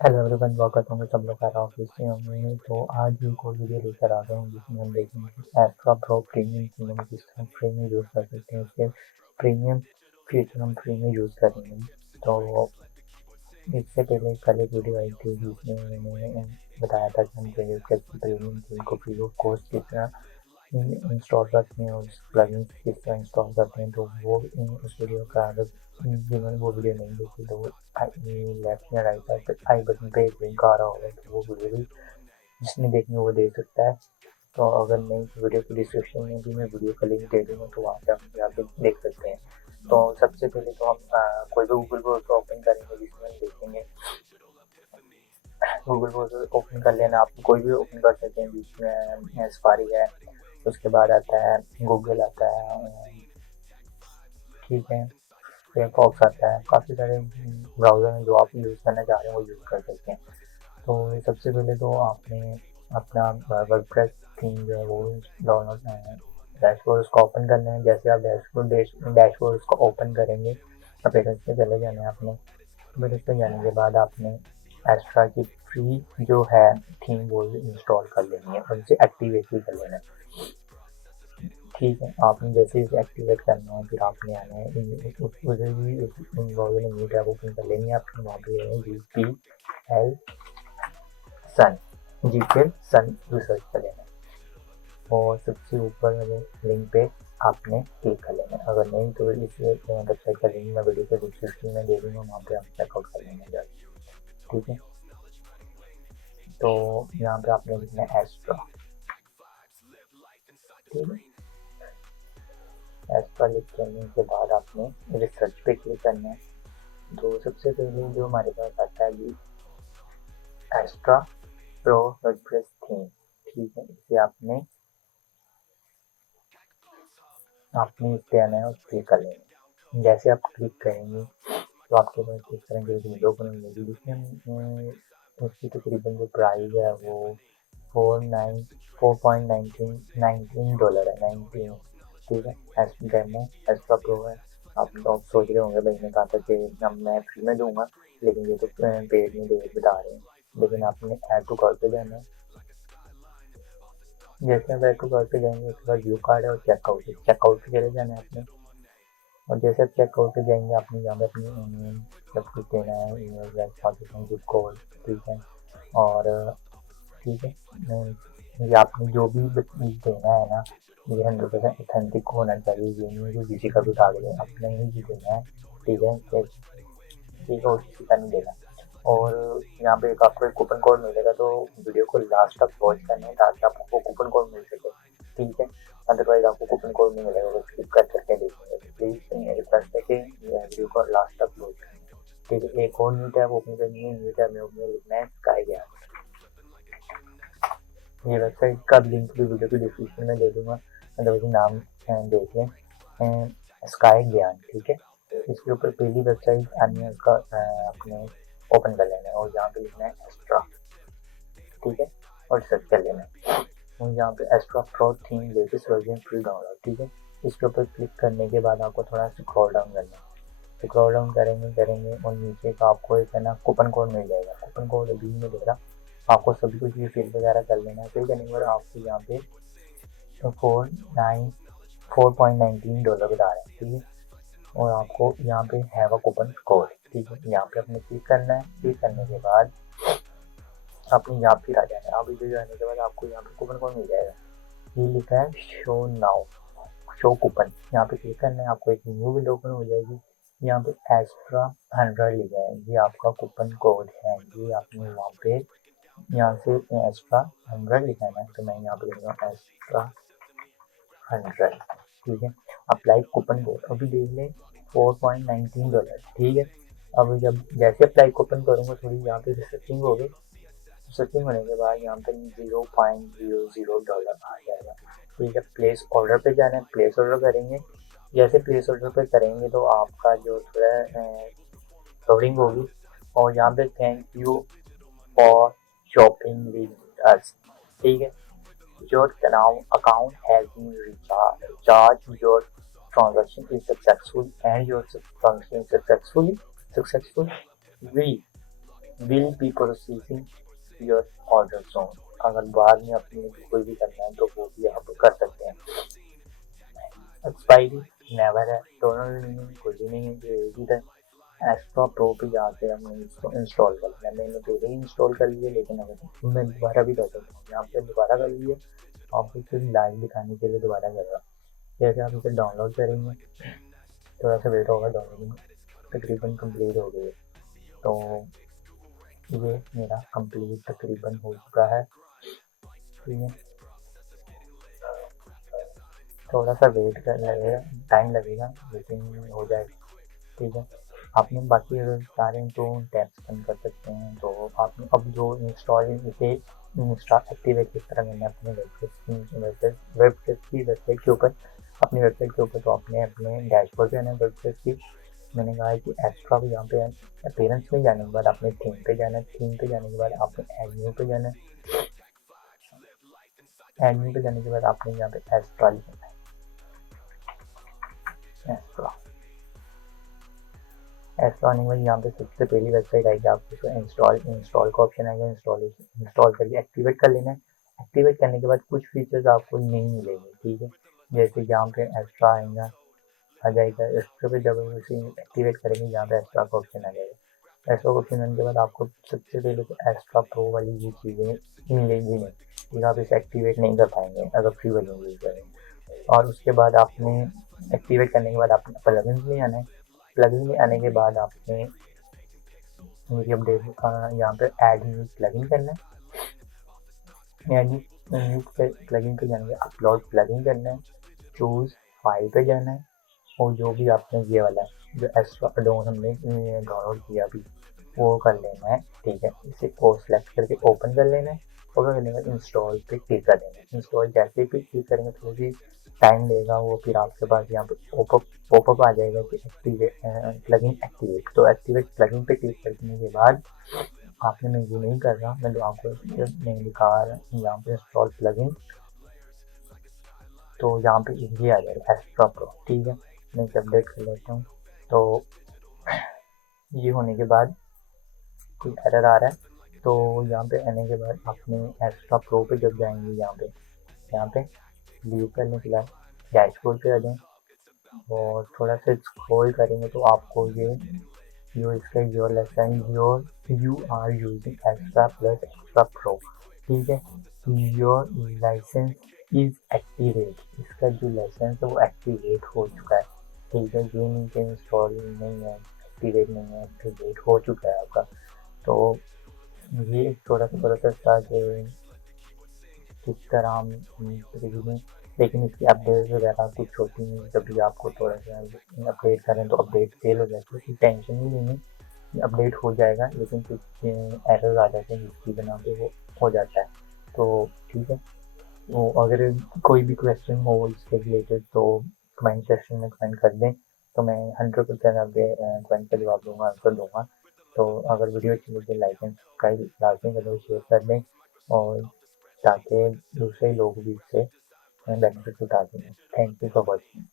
Hello everyone, स्वागत होंगे सब लोग का ऑफिस में होंगे। तो आज एक और वीडियो लेकर आ गए हैं जिसमें हम देखेंगे एक्स्ट्रा प्रो प्रीमियम चीज़ों में किस तरह फ्री में यूज़ कर सकते हैं। इसके प्रीमियम फीचर हम फ्री में यूज़ करेंगे। तो इससे पहले कल एक वीडियो आई थी जिसमें मैंने बताया था कि हम जो यूज़ करते हैं प्रीमियम थीम को फ्री ऑफ कॉस्ट किस तरह इंस्टॉल करते हैं और प्लगइन्स किस तरह इंस्टॉल करते हैं। तो वो उस वीडियो का अगर जिन्होंने वो वीडियो नहीं देखी तो लेफ्ट या राइट साइड पर आई बटन पे एक लिंक आ रहा होगा, तो वो वीडियो भी जिसने देखनी है वो देख सकता है। तो अगर नहीं तो वीडियो की डिस्क्रिप्शन में भी मैं वीडियो का लिंक दे दूँगा, तो वहाँ से आप जाके देख सकते हैं। तो सबसे पहले तो हम कोई भी गूगल ब्राउज़र ओपन करेंगे जिसमें हम देखेंगे। गूगल ब्राउज़र ओपन कर लेना, आप कोई भी ओपन कर सकते हैं जिसमें सफारी है, उसके बाद आता है गूगल आता है, ठीक है, फायरफॉक्स आता है। काफ़ी सारे ब्राउज़र हैं जो आप यूज़ करना चाह रहे हैं वो यूज़ कर सकते हैं। तो सबसे पहले तो आपने अपना वर्डप्रेस थीम जो है वो डाउनलोड डैशबोर्ड उसको ओपन करना है। जैसे आप डैशबोर्ड उसको ओपन करेंगे फिर उस पर चले जाना है आपने। फिर उस पर जाने के बाद आपने एक्स्ट्रा की फ्री जो है थीम वो इंस्टॉल कर लेनी है, उनसे एक्टिवेट भी कर लेना है। ठीक है, आपने जैसे इसे एक्टिवेट करना है फिर आपने आना है उसे भी ब्राउज़र में न्यू टैब ओपन कर लेनी है। आपने वहाँ पे GPL सन GPL सन रिसर्च कर लेना है और सबसे ऊपर वाले लिंक पे आपने क्लिक कर लेना है। अगर नहीं तो इस वेबसाइट का लिंक मैं वीडियो के डिस्क्रिप्शन में दे दूँगा, वहाँ पे आप चेकआउट कर लेना। ठीक है, तो यहाँ पे आपने लिखना है एक्स्ट्रा। ठीक है, एक्स्ट्रा लिख करने के बाद आपने रिसर्च पे क्लिक करना है। तो सबसे पहले जो हमारे पास आता है ये एक्स्ट्रा प्रो वर्डप्रेस थीम। ठीक है, इसे आपने इस पे आना है और क्लिक कर लेना है। जैसे आप क्लिक करेंगे तो आपके पास इस तरह की विंडो ओपन हो जाएगी जिसमें उसकी तकरीबन जो प्राइस है वो 4.19 डॉलर है, 19। ठीक है, डेमो एक्स्ट्रा प्रो है। आप लोग सोच रहे होंगे भाई ने कहा था कि मैं फ्री में दूंगा, लेकिन ये तो पेड में डेट बता रहे हैं। लेकिन आपने ऐड टू कार्ट पे जाना है। जैसे आप ऐड टू कार्ट पे जाएंगे उसके बाद व्यू कार्ड है और चेकआउट पे चले जाना है आपने। और जैसे आप चेकआउट पे जाएंगे आपने यहाँ पे अपनी सब कुछ देना है, ईमेल या पाकिस्तान जिप कोड। ठीक है, और ठीक है, ये आपने जो भी देना है ना ये 100% ऑथेंटिक होना चाहिए। ये नहीं कि किसी का भी उठा के अपना ही देना है। ठीक है, ठीक है, और किसी का नहीं देना। और यहाँ पे एक आपको एक कूपन कोड मिलेगा, तो वीडियो को लास्ट तक वॉच करना है ताकि आपको कूपन कोड मिल सके। ठीक है, अदरवाइज आपको कूपन कोड नहीं मिलेगा, वो स्किप कर करके देखेंगे। तो प्लीज़ मेरी रिक्वेस्ट है कि वीडियो को लास्ट तक वॉच करें। ठीक है, एक और न्यू टैब ओपन करनी है। न्यू टैब में ओपन लिखना है स्काई गैस। ये वेबसाइट का लिंक भी वीडियो की डिस्क्रिप्शन में दे दूंगा, अदरवाइज नाम देखिए स्काई ज्ञान। ठीक है, इसके ऊपर पहली वेबसाइट आनी है उसका अपने ओपन कर लेना है और यहाँ पे लिखना है एक्स्ट्रा। ठीक है, और सर्च कर लेना है और यहाँ पे extra pro theme latest version free download. ठीक है, इसके ऊपर क्लिक करने के बाद आपको थोड़ा स्क्रॉल डाउन करना है। स्क्रॉल डाउन करेंगे और नीचे का आपको एक है ना कूपन कोड मिल जाएगा। कूपन कोड अभी मिलेगा, आपको सभी कुछ ये फिल वगैरह कर लेना है। फिल करने के बाद आपको यहाँ पे 4.19 डॉलर बता रहे हैं। ठीक है, और आपको यहाँ पे हैव अ कूपन कोड। ठीक है, यहाँ पे अपने क्लिक करना है। क्लिक करने के बाद आपने यहाँ फिर आ जाना है। आप इधर जाने के बाद आपको यहाँ पे कूपन कोड मिल जाएगा, ये लिखा है शो नाउ, शो कूपन। यहाँ पे क्लिक करना है, आपको एक न्यू विंडो ओपन हो जाएगी। यहाँ पे एक्स्ट्रा 100 लिखा है, ये आपका कूपन कोड है। ये आपने वहाँ पे यहाँ से एक्स्ट्रा 100 लिखा है ना, तो मैं यहाँ पे लिखूँगा एक्स्ट्रा 100। ठीक है, अप्लाई कूपन कोड अभी देख लें 4.19 डॉलर। ठीक है, अब जब जैसे अप्लाई कूपन करूँगा थोड़ी यहाँ पे रिसर्चिंग होगी। रिसर्चिंग होने के बाद यहाँ पे 0.00 डॉलर आ जाएगा। ठीक है, प्लेस ऑर्डर पे जाना है, प्लेस ऑर्डर करेंगे। जैसे प्लेस ऑर्डर पे करेंगे तो आपका जो थोड़ा लोडिंग होगी और यहाँ पे thank you for shopping with us. ठीक है, your account has been recharged, your transaction is successful and your transaction is successful. We will be processing your order soon. अगर बाद में अपने कोई भी करना है तो वो भी आप कर सकते हैं। एक्सपायरी नेवर है, दोनों नहीं है, कोई भी नहीं है, जो एक ही था। एस्ट्रा प्रो पे जाके हमने इसको इंस्टॉल कर लिया। मैंने पहले ही इंस्टॉल कर लिया, लेकिन अगर मैं दोबारा भी कर सकता हूँ। यहाँ पे दोबारा कर लिया, आपको सिर्फ लाइव दिखाने के लिए दोबारा कर रहा हूँ। जैसे आप इसे डाउनलोड करेंगे, थोड़ा सा वेट होगा, डाउनलोडिंग तकरीबन कंप्लीट हो गई है। तो ये मेरा कंप्लीट तकरीबन हो चुका है। ठीक है, थोड़ा सा वेट कर लगेगा, टाइम लगेगा, लेकिन हो जाएगा। ठीक है, आपने बाकी अगर चाहें तो टैब्स बंद कर सकते हैं। तो आपने अब जो इंस्टॉल इसे इंस्टॉल एक्टिवेट किस तरह करना है अपने वेबसाइट की वेबसाइट के ऊपर, अपनी वेबसाइट के ऊपर। तो आपने अपने डैशबोर्ड पे आना है वेबसाइट की। मैंने कहा है कि एक्स्ट्रा भी यहाँ पे अपीयरेंस में जाने के बाद आपने थीम पे जाना है। थीम पे जाने के बाद आपने एडमिन पे जाना है। एडमिन पे जाने के बाद आपने यहाँ पे एक्स्ट्रा लिखना है। एक्स्ट्रा ऐसा आने के बाद यहाँ पे सबसे पहली वेबसाइट आएगी, आपको इसको इंस्टॉल का ऑप्शन आएगा। इंस्टॉल करके एक्टिवेट कर लेना है। एक्टिवेट करने के बाद कुछ फीचर्स आपको नहीं मिलेंगे। ठीक है, जैसे यहाँ पे एक्स्ट्रा आएगा, आ जाएगा। एक्स्ट्रा पे जब उसे एक्टिवेट करेंगे, यहाँ पे एक्स्ट्रा का ऑप्शन आ जाएगा। एक्स्ट्रा का ऑप्शन आने के बाद आपको सबसे पहले तो एक्स्ट्रा प्रो वाली ये चीज़ें मिलेंगी नहीं, ठीक है। आप इसे एक्टिवेट नहीं कर पाएंगे अगर फ्री वाली यूज़ करेंगे। और उसके बाद आपने एक्टिवेट करने के बाद आपने प्लगइन्स में आना है। प्लगइन में आने के बाद आपने मेरी अपडेट यहाँ पे ऐड न्यू प्लगइन करना है। ऐड न्यू प्लगइन पे जाना है, अपलोड प्लगइन करना है, चूज फाइल पे जाना है, और जो भी आपने ये वाला जो एक्स्ट्रा एडोन हमने डाउनलोड किया अभी वो कर लेना है। ठीक है, इसे को सेलेक्ट करके ओपन कर लेना है। ओपन करने के बाद इंस्टॉल पे क्लिक कर देना है। इंस्टॉल जैसे भी क्लिक करेंगे थोड़ी टाइम लेगा वो, फिर आपके पास यहाँ पे पॉपअप आ जाएगा कि एक्टिवेट प्लगइन एक्टिवेट। तो एक्टिवेट प्लगइन पे क्लिक करने के बाद आपने, मैं ये नहीं कर रहा, मैं तो आपको नहीं दिखा रहा यहाँ पे इंस्टॉल प्लगइन। तो यहाँ पे ये आ जाएगा एक्स्ट्रा प्रो। ठीक है, मैं इसे अपडेट कर लेता हूँ। तो ये होने के बाद कोई एरर आ रहा है, तो यहाँ पे आने के बाद आपने एक्स्ट्रा प्रो पे जब जाएंगे, यहाँ पे लीव करने के बाद डैशबोर्ड पे आ जाएं, और थोड़ा सा स्क्रॉल करेंगे तो आपको ये जो इसका your lesson you are using extra plus extra pro. ठीक है, योर लाइसेंस इज एक्टिवेट, इसका जो लाइसेंस है वो एक्टिवेट हो चुका है। ठीक है, ये नहीं कि इंस्टॉल नहीं है, एक्टिवेट नहीं है, एक्टिवेट हो चुका है आपका। तो ये थोड़ा सा प्रोसेस था कि किस तरह हम खरीदें, लेकिन इसकी अपडेट वगैरह कुछ होती हैं। जब भी आपको थोड़ा सा अपडेट करें तो अपडेट फेल हो जाती है, टेंशन ही नहीं है, अपडेट हो जाएगा, लेकिन कुछ एरर आ जाते हैं जिसकी बना पे वो हो जाता है। तो ठीक है, तो अगर कोई भी क्वेश्चन हो इसके रिलेटेड तो कमेंट सेक्शन में कमेंट कर दें, तो मैं 100% आपके कमेंट का जवाब दूंगा, आंसर दूंगा। तो अगर वीडियो अच्छी लगे लाइक एंड सब्सक्राइब लाजमी करें, शेयर कर दें, और ताकि दूसरे लोग भी इससे बेनिफिट उठा सकें। Thank you for watching.